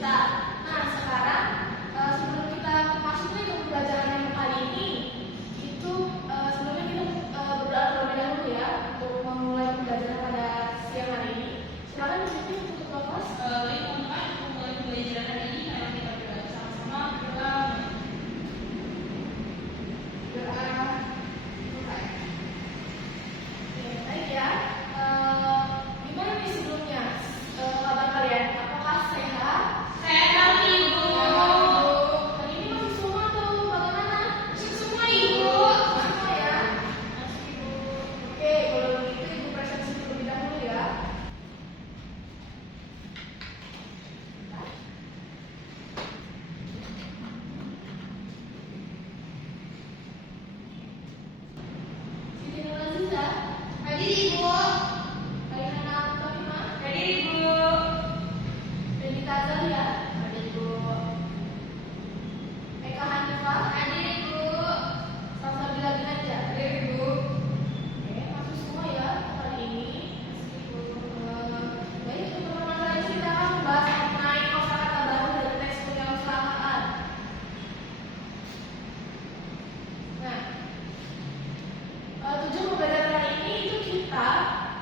kita. Nah, sekarang sebelum kita masuk ke pembelajaran yang kali ini, itu sebelumnya kita berdoa terlebih dahulu ya untuk memulai pembelajaran pada siang hari ini. Silakan Siti untuk kelas. Baik teman-teman, untuk memulai pembelajaran hari ini, mari kita berdoa sama-sama. Berdoa. Baik ya. Gimana nih sebelumnya kabar kalian? Apakah sehat? Sehat, Ibu. Hari ini masih semua atau bagaimana? Semua, Ibu. Semua ya. Masih Ibu. Oke, kalau begitu Ibu presentasi terlebih dahulu ya. Siti Nurhaliza. Hadir, Ibu. Raihana Fatimah. Hadir, Ibu. Renita Azalia. Hadir, Ibu. Eka Hanifah. Hadir, Ibu. Salsabila Ginanjar. Hadir, Ibu. Oke, masuk semua ya kali ini. Baik, untuk pertemuan kali ini kita akan membahas mengenai kosakata baru dari teks kewirausahaan. Nah, tujuan pembelajaran kali ini itu kita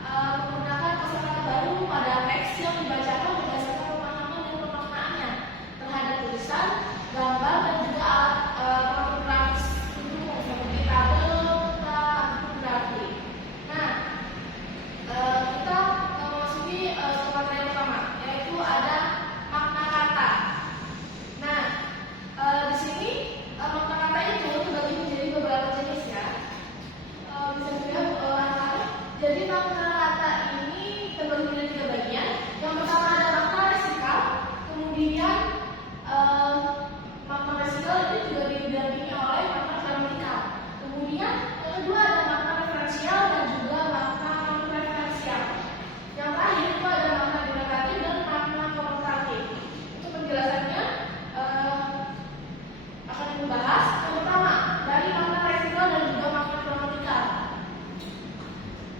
menggunakan kosakata baru pada teks yang dibacakan berdasarkan pemahaman dan pemaknaannya terhadap tulisan, gambar, dan juga alat grafis pendukung seperti tabel, peta, grafik. Nah, kita memasuki ke materi yang pertama, yaitu ada makna kata. Nah, di sini makna kata itu terbagi menjadi beberapa jenis ya. Bisa dilihat anak-anak. Jadi makna kata ini terbagi menjadi 3 bagian. Yang pertama ada makna lesikal, kemudian makna lesikal ini juga didampingi oleh makna gramatikal. Kemudian yang kedua ada makna referensial dan juga makna non referensial. Yang terakhir itu ada makna denotatif dan makna konotatif. Untuk penjelasannya akan membahas yang pertama dari makna lesikal dan juga makna gramatikal.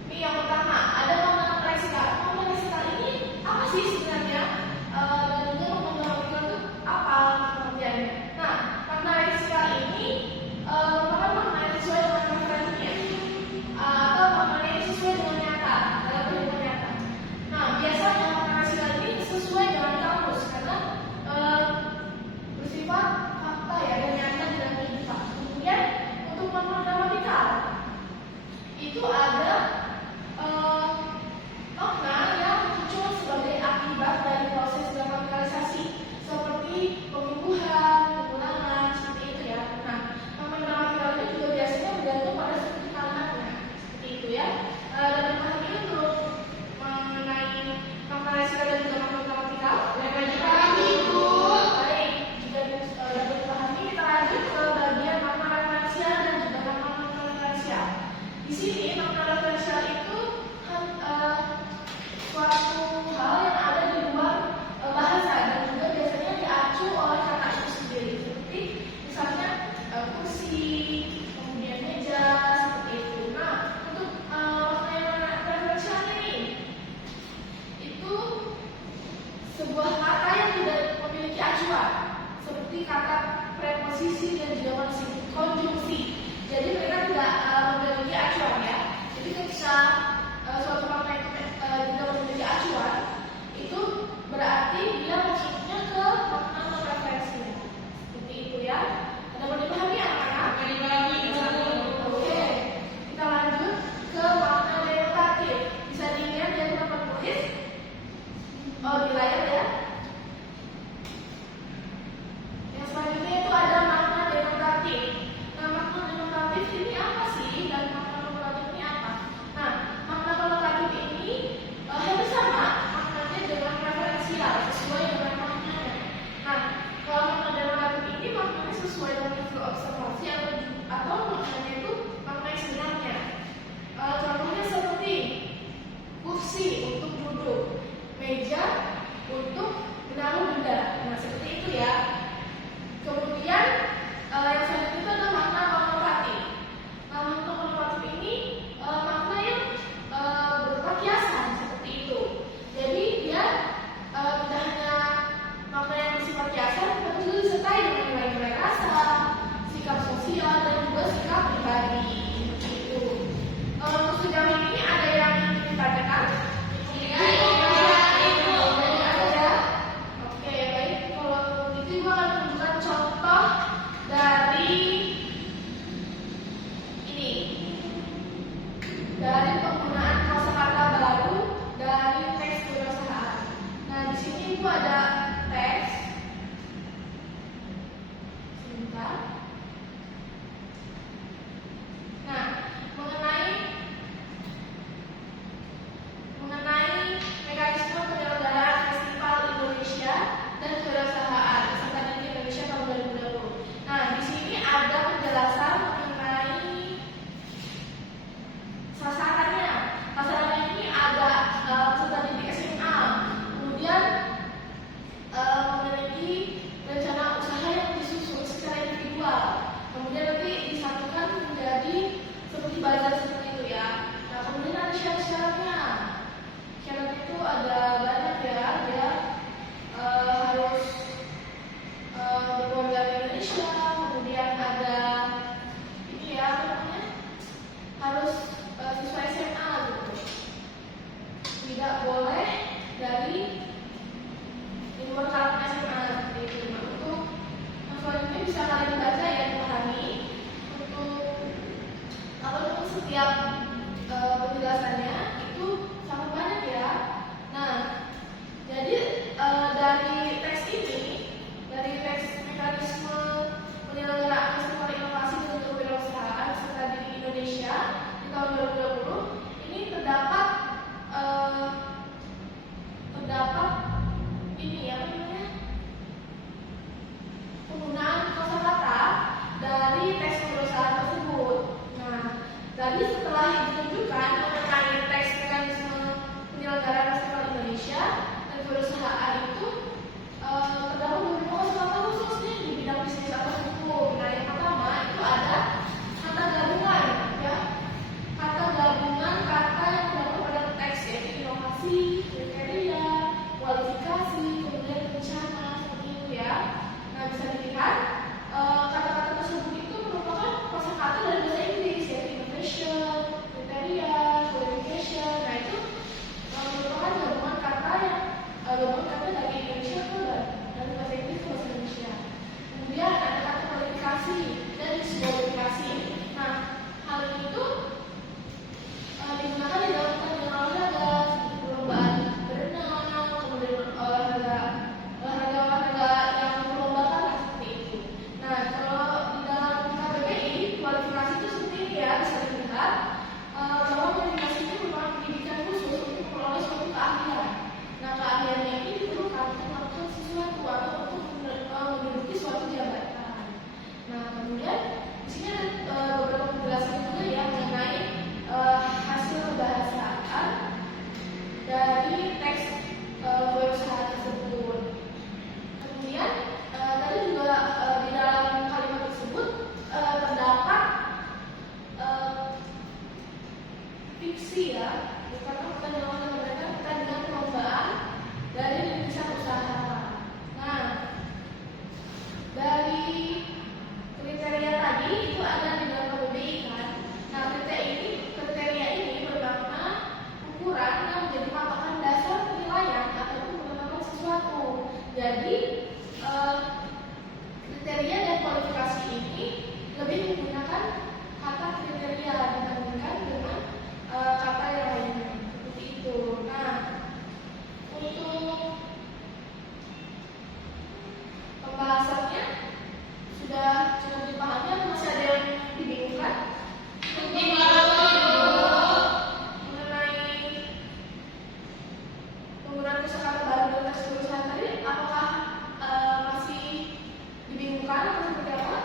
Ini yang pertama ada makna lesikal. Makna lesikal ini apa sih sebenarnya? Dan juga makna gramatikal itu apa pengertiannya? Nah, makna lesikal ini merupakan makna yang sesuai dengan referensinya atau makna yang sesuai dengan nyata dalam kehidupan nyata. Nah, biasanya makna lesikal ini sesuai dengan kamus karena bersifat fakta ya dan nyata dalam kehidupan. Kemudian untuk makna gramatikal itu ada makna yang muncul sebagai akibat dari proses gramatikalisasi seperti pembubuhan, pengulangan, seperti itu ya. Nah, makna gramatikal itu juga biasanya bergantung pada struktur kalimatnya, seperti itu ya. Dan memahami untuk mengenai makna lesikal dan juga makna gramatikal. Pahami, Ibu. Baik, jika dapat dipahami, kita lanjut ke bagian makna referensial dan juga makna non referensial. Di sini makna referensial itu kan suatu hal yang ada di luar bahasa dan juga biasanya diacu oleh kata itu sendiri. Seperti misalnya kursi, kemudian meja, seperti itu. Nah, untuk makna yang referensial ini itu sebuah kata yang tidak memiliki acuan, seperti kata preposisi dan juga konjungsi. Jadi mereka tidak memiliki acuan ya. Jadi ketika suatu makna itu tidak memiliki acuan, itu berarti dia maksudnya ke makna non referensinya. Seperti itu ya. Dapat dipahami anak-anak? Dapat dipahami, Ibu. Oke, kita lanjut ke makna denotatif. Bisa dilihat dari papan tulis. Di layar ya. Yang selanjutnya itu ada makna denotatif. Nah, makna denotatif ini apa sih? Dan makna konotatif ini apa? Nah, makna konotatif ini hampir sama maknanya dengan referensial, sesuai dengan maknanya. Nah, kalau makna denotatif ini maknanya sesuai dengan hasil observasi atau maknanya itu makna yang sebenarnya. Contohnya seperti kursi untuk duduk, meja untuk menaruh benda. Nah, seperti itu ya. Kemudian yang selanjutnya itu adalah makna konotatif. Nah, makna konotatif ini makna yang berupa kiasan seperti itu. Jadi dia tidak hanya makna yang lebih menggunakan kata kriteria dibandingkan dengan kata yang lainnya. Seperti itu. Nah, untuk pembahasannya sudah cukup dipahami atau masih ada yang dibingungkan? Mengenai penggunaan kosakata baru dalam teks tulisan tadi, apakah masih dibingungkan atau seperti apa?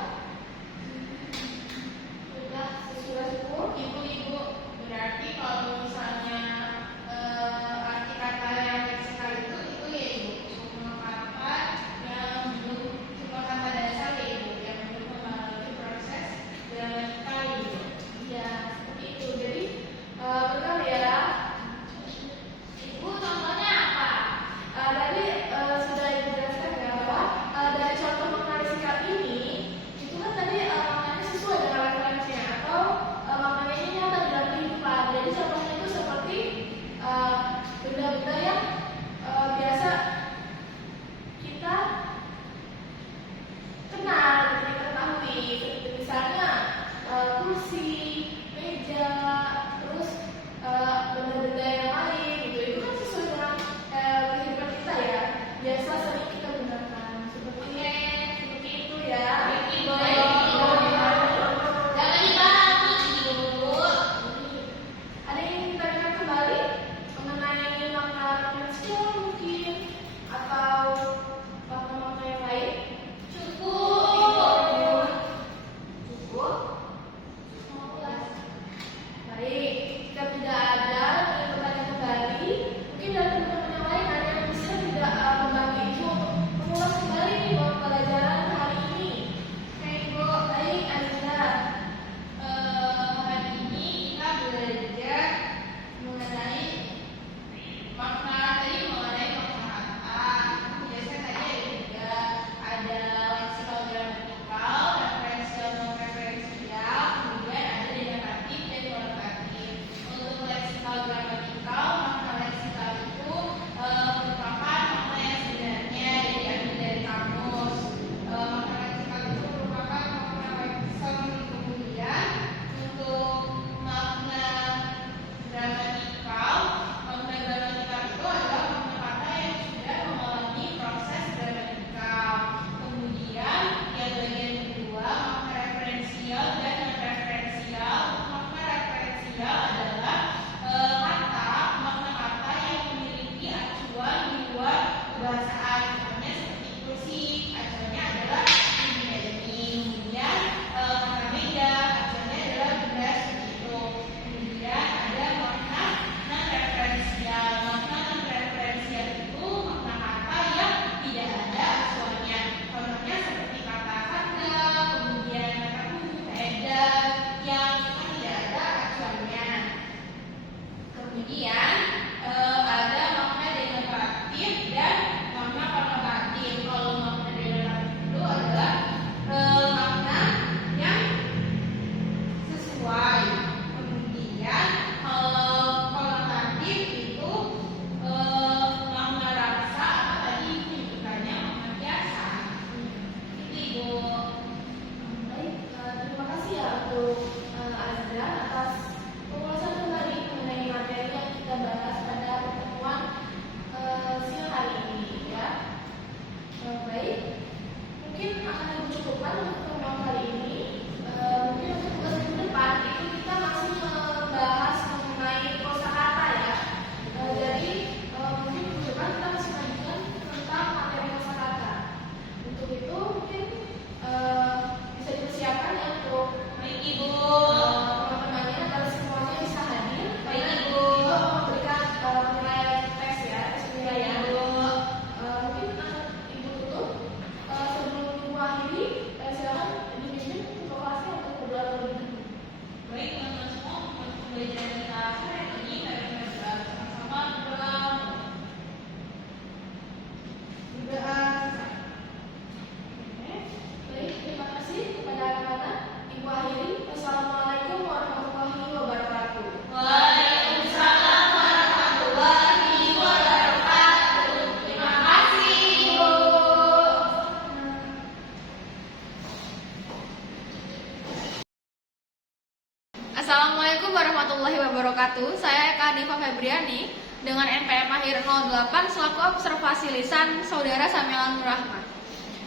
wabarakatuh. Saya Eka Hanifa Febriani dengan NPM akhir 08 selaku observasi lisan Saudara Samela Nur Rahma.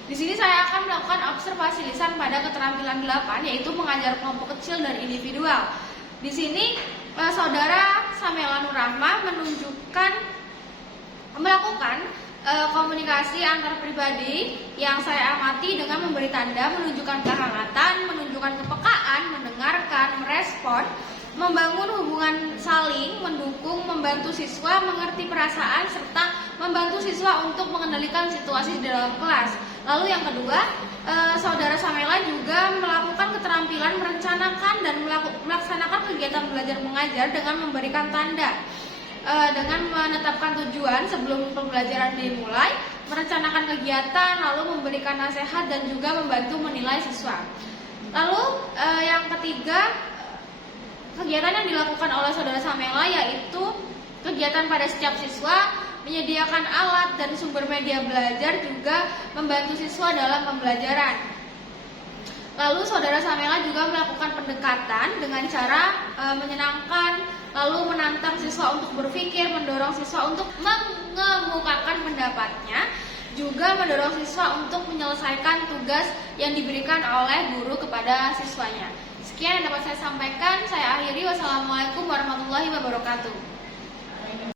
Di sini saya akan melakukan observasi lisan pada keterampilan 8 yaitu mengajar kelompok kecil dan individual. Di sini Saudara Samela Nur Rahma melakukan komunikasi antar pribadi yang saya amati dengan memberi tanda, menunjukkan kehangatan, menunjukkan kepekaan, mendengarkan, merespon, membangun hubungan saling, mendukung, membantu siswa mengerti perasaan, serta membantu siswa untuk mengendalikan situasi di dalam kelas. Lalu yang kedua, Saudara Samela juga melakukan keterampilan merencanakan dan melaksanakan kegiatan belajar mengajar dengan memberikan tanda. Dengan menetapkan tujuan sebelum pembelajaran dimulai, merencanakan kegiatan, lalu memberikan nasihat dan juga membantu menilai siswa. Lalu yang ketiga, kegiatan yang dilakukan oleh Saudara Samela yaitu kegiatan pada setiap siswa, menyediakan alat dan sumber media belajar, juga membantu siswa dalam pembelajaran. Lalu Saudara Samela juga melakukan pendekatan dengan cara menyenangkan, lalu menantang siswa untuk berpikir, mendorong siswa untuk mengemukakan pendapatnya, juga mendorong siswa untuk menyelesaikan tugas yang diberikan oleh guru kepada siswanya. Sekian yang dapat saya sampaikan. Saya akhiri. Wassalamualaikum warahmatullahi wabarakatuh.